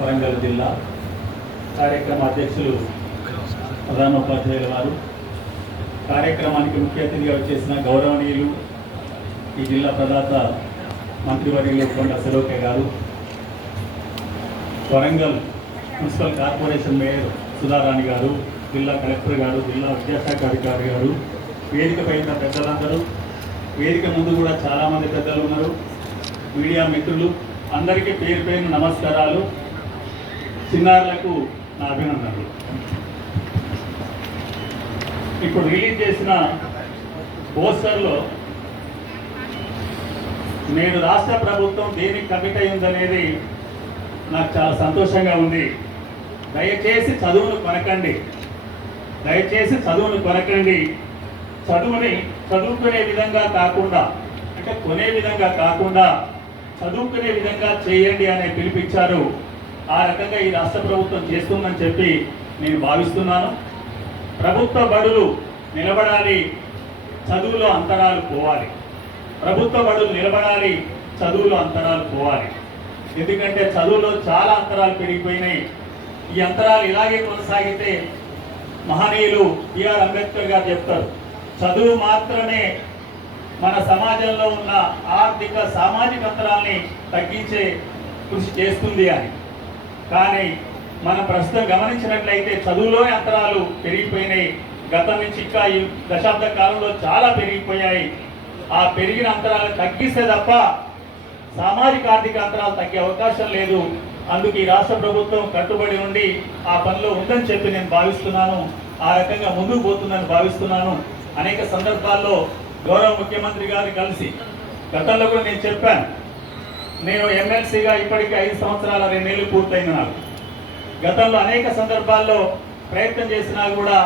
వరంగల్ జిల్లా కార్యక్రమ అధ్యక్షులు ప్రధానోపాధ్యాయుల వారు కార్యక్రమానికి ముఖ్య అతిథిగా వచ్చేసిన గౌరవనీయులు ఈ జిల్లా ప్రదాత మంత్రివర్యులు కొండ సెలోకే గారు Warangal municipal corporation mayor Sudharani గారు జిల్లా కలెక్టర్ గారు జిల్లా విద్యాశాఖ అధికారి గారు వేదికపై పెద్దలందరూ వేదిక ముందు కూడా చాలామంది పెద్దలు ఉన్నారు. మీడియా మిత్రులు అందరికీ పేరు పేరు నమస్కారాలు. చిన్నారులకు నా అభినందనలు. ఇప్పుడు రిలీజ్ చేసిన పోస్టర్లో నేను రాష్ట్ర ప్రభుత్వం దేనికి కమిట్ అయిందనేది నాకు చాలా సంతోషంగా ఉంది. దయచేసి చదువును కొనకండి. దయచేసి చదువును కొనకండి. చదువుని చదువుకునే విధంగా కాకుండా అంటే కొనే విధంగా కాకుండా చదువుకునే విధంగా చేయండి అనే పిలిపించారు ఆ రకంగా ఈ రాష్ట్ర ప్రభుత్వం చేస్తుందని చెప్పి నేను భావిస్తున్నాను. ప్రభుత్వ బడులు నిలబడాలి చదువులో అంతరాలు పోవాలి. ప్రభుత్వ బడులు నిలబడాలి చదువులో అంతరాలు పోవాలి. ఎందుకంటే చదువులో చాలా అంతరాలు పెరిగిపోయినాయి. ఈ అంతరాలు ఇలాగే కొనసాగితే మహనీయులు బిఆర్ అంబేద్కర్ గారు చెప్తారు చదువు మాత్రమే మన సమాజంలో ఉన్న ఆర్థిక సామాజిక అంతరాల్ని తగ్గించే కృషి చేస్తుంది అని. కానీ మనం ప్రస్తుతం గమనించినట్లయితే చదువులోని అంతరాలు పెరిగిపోయినాయి. గతం నుంచి ఇంకా ఈ దశాబ్ద కాలంలో చాలా పెరిగిపోయాయి. ఆ పెరిగిన అంతరాలు తగ్గిస్తే తప్ప సామాజిక ఆర్థిక అంతరాలు తగ్గే అవకాశం లేదు. అందుకు ఈ రాష్ట్ర ప్రభుత్వం కట్టుబడి ఉండి ఆ పనిలో ఉందని చెప్పి నేను భావిస్తున్నాను. ఆ రకంగా ముందుకు పోతుందని భావిస్తున్నాను. అనేక సందర్భాల్లో గౌరవ ముఖ్యమంత్రి గారిని కలిసి గతంలో కూడా నేను చెప్పాను. నేను ఎమ్మెల్సీగా ఇప్పటికీ ఐదు సంవత్సరాల రెండేళ్ళు పూర్తయింది నాకు గతంలో అనేక సందర్భాల్లో ప్రయత్నం చేసినా కూడా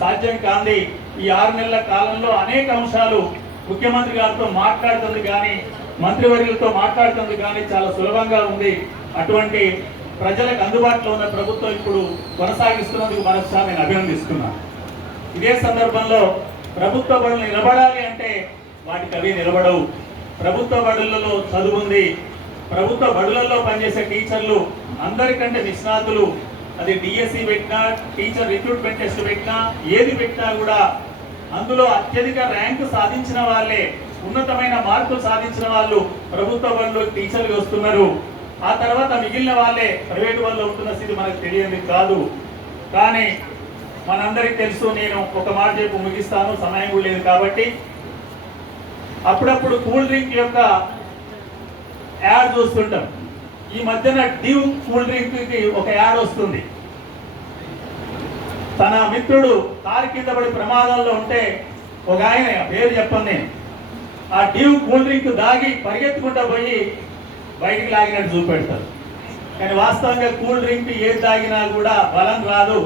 సాధ్యం కాంది ఈ ఆరు నెలల కాలంలో అనేక అంశాలు ముఖ్యమంత్రి గారితో మాట్లాడుతుంది కానీ మంత్రివర్యులతో మాట్లాడుతుంది కానీ చాలా సులభంగా ఉంది. అటువంటి ప్రజలకు అందుబాటులో ఉన్న ప్రభుత్వం ఇప్పుడు కొనసాగిస్తున్నందుకు మరొకసారి నేను అభినందిస్తున్నాను ఇదే సందర్భంలో ప్రభుత్వ బడులు నిలబడాలి అంటే వాటికి అవి నిలబడవు. ప్రభుత్వ బడులలో చదువుంది. ప్రభుత్వ బడులలో పనిచేసే టీచర్లు అందరికంటే నిష్ణాతులు. అది డిఎస్సి పెట్టినా టీచర్ రిక్రూట్మెంట్ టెస్ట్ పెట్టినా ఏది పెట్టినా కూడా అందులో అత్యధిక ర్యాంకు సాధించిన వాళ్ళే ఉన్నతమైన మార్కులు సాధించిన వాళ్ళు ప్రభుత్వ బడులు టీచర్లు వస్తున్నారు. ఆ తర్వాత మిగిలిన వాళ్ళే ప్రైవేట్ వాళ్ళు ఉంటున్న స్థితి మనకు తెలియదు కాదు. కానీ మనందరికీ తెలుసు నేను ఒక మాట చెప్పు ముగిస్తాను సమయం కూడా లేదు కాబట్టి. అప్పుడప్పుడు కూల్ డ్రింక్ యొక్క యాడ్ చూస్తుంటాం. ఈ మధ్యన డ్యూ కూల్ డ్రింక్కి ఒక యాడ్ వస్తుంది. తన మిత్రుడు కారు కింద పడి ప్రమాదంలో ఉంటే ఒక ఆయన పేరు చెప్పను నేను. ఆ డ్యూ కూల్ డ్రింక్ దాగి పరిగెత్తుకుంటా పోయి బయటికి లాగినట్టు చూపెడతారు. కానీ వాస్తవంగా కూల్ డ్రింక్ ఏది తాగినా కూడా బలం రాదు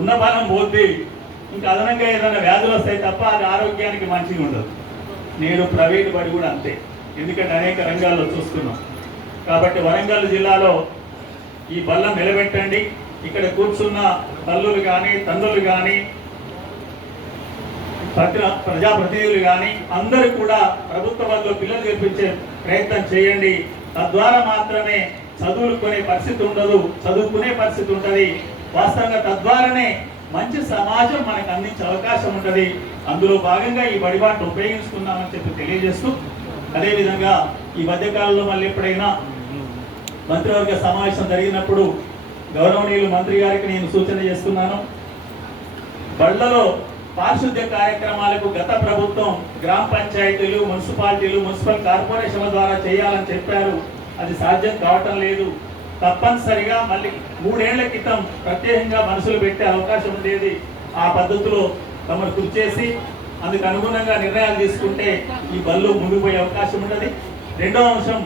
ఉన్న బలం పోద్ది. ఇంకా అదనంగా ఏదైనా వ్యాధులు వస్తాయి తప్ప అది ఆరోగ్యానికి మంచిగా ఉండదు నేడు ప్రవీణ్ బడి కూడా అంతే. ఎందుకంటే అనేక రంగాల్లో చూస్తున్నాం. కాబట్టి వరంగల్ జిల్లాలో ఈ బల్లం నిలబెట్టండి. ఇక్కడ కూర్చున్న తల్లులు కానీ తండ్రులు కానీ ప్రతి- ప్రజాప్రతినిధులు కానీ అందరూ కూడా ప్రభుత్వ బడిలో పిల్లలు చేర్పించే ప్రయత్నం చేయండి. తద్వారా మాత్రమే చదువుకునే పరిస్థితి ఉండదు. చదువుకునే పరిస్థితి ఉంటుంది. వాస్తవంగా తద్వారానే మంచి సమాజం మనకు అందించే అవకాశం ఉంటుంది. అందులో భాగంగా ఈ బడిబాటు ఉపయోగించుకుందామని చెప్పి తెలియజేస్తూ అదేవిధంగా ఈ మధ్యకాలంలో మళ్ళీ ఎప్పుడైనా మంత్రివర్గ సమావేశం జరిగినప్పుడు గౌరవనీయులు మంత్రి గారికి నేను సూచన చేస్తున్నాను. బళ్ళలో పారిశుద్ధ్య కార్యక్రమాలకు గత ప్రభుత్వం గ్రామ పంచాయతీలు మున్సిపాలిటీలు మున్సిపల్ కార్పొరేషన్ల ద్వారా చేయాలని చెప్పారు. అది సాధ్యం కావటం లేదు. తప్పనిసరిగా మళ్ళీ మూడేళ్ళ క్రితం ప్రత్యేకంగా మనసులు పెట్టే అవకాశం ఉండేది. ఆ పద్ధతిలో తమను కృషి చేసి అందుకు అనుగుణంగా నిర్ణయాలు తీసుకుంటే ఈ బళ్ళు మునిగిపోయే అవకాశం ఉండదు రెండో అంశం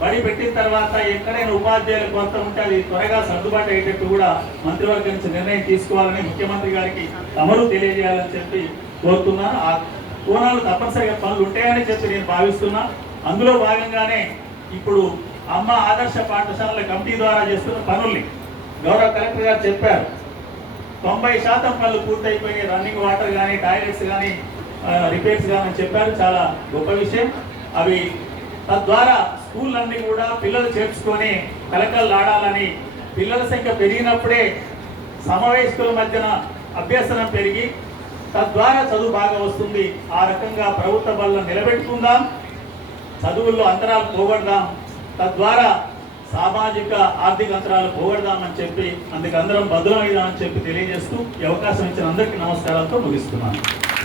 బడి పెట్టిన తర్వాత ఎక్కడైనా ఉపాధ్యాయులు కొంత ఉంటే అది త్వరగా సర్దుబాటు అయ్యేటట్టు కూడా మంత్రివర్గం నుంచి నిర్ణయం తీసుకోవాలని ముఖ్యమంత్రి గారికి తమరు తెలియజేయాలని చెప్పి కోరుతున్నాను ఆ కోణాలు తప్పనిసరిగా పనులు ఉంటాయని చెప్పి నేను భావిస్తున్నా. అందులో భాగంగానే ఇప్పుడు అమ్మ ఆదర్శ పాఠశాలల కమిటీ ద్వారా చేస్తున్న పనుల్ని గౌరవ కలెక్టర్ గారు చెప్పారు. తొంభై శాతం పనులు పూర్తయిపోయి రన్నింగ్ వాటర్ కానీ టాయిలెట్స్ కానీ రిపేర్స్ కానీ చెప్పారు. చాలా గొప్ప విషయం. అవి తద్వారా స్కూళ్ళన్నీ కూడా పిల్లలు చేర్చుకొని కలకలు ఆడాలని పిల్లల సంఖ్య పెరిగినప్పుడే సమావేశకుల మధ్యన అభ్యసనం పెరిగి తద్వారా చదువు బాగా వస్తుంది. ఆ రకంగా ప్రభుత్వ బలం నిలబెట్టుకుందాం. చదువుల్లో అంతరాలు పోగొడదాం. తద్వారా సామాజిక ఆర్థిక అంతరాలు పోగొడదామని చెప్పి అందుకు అందరం బదులమైదామని చెప్పి తెలియజేస్తూ ఈ అవకాశం ఇచ్చిన అందరికీ నమస్కారాలతో ముగిస్తున్నాను.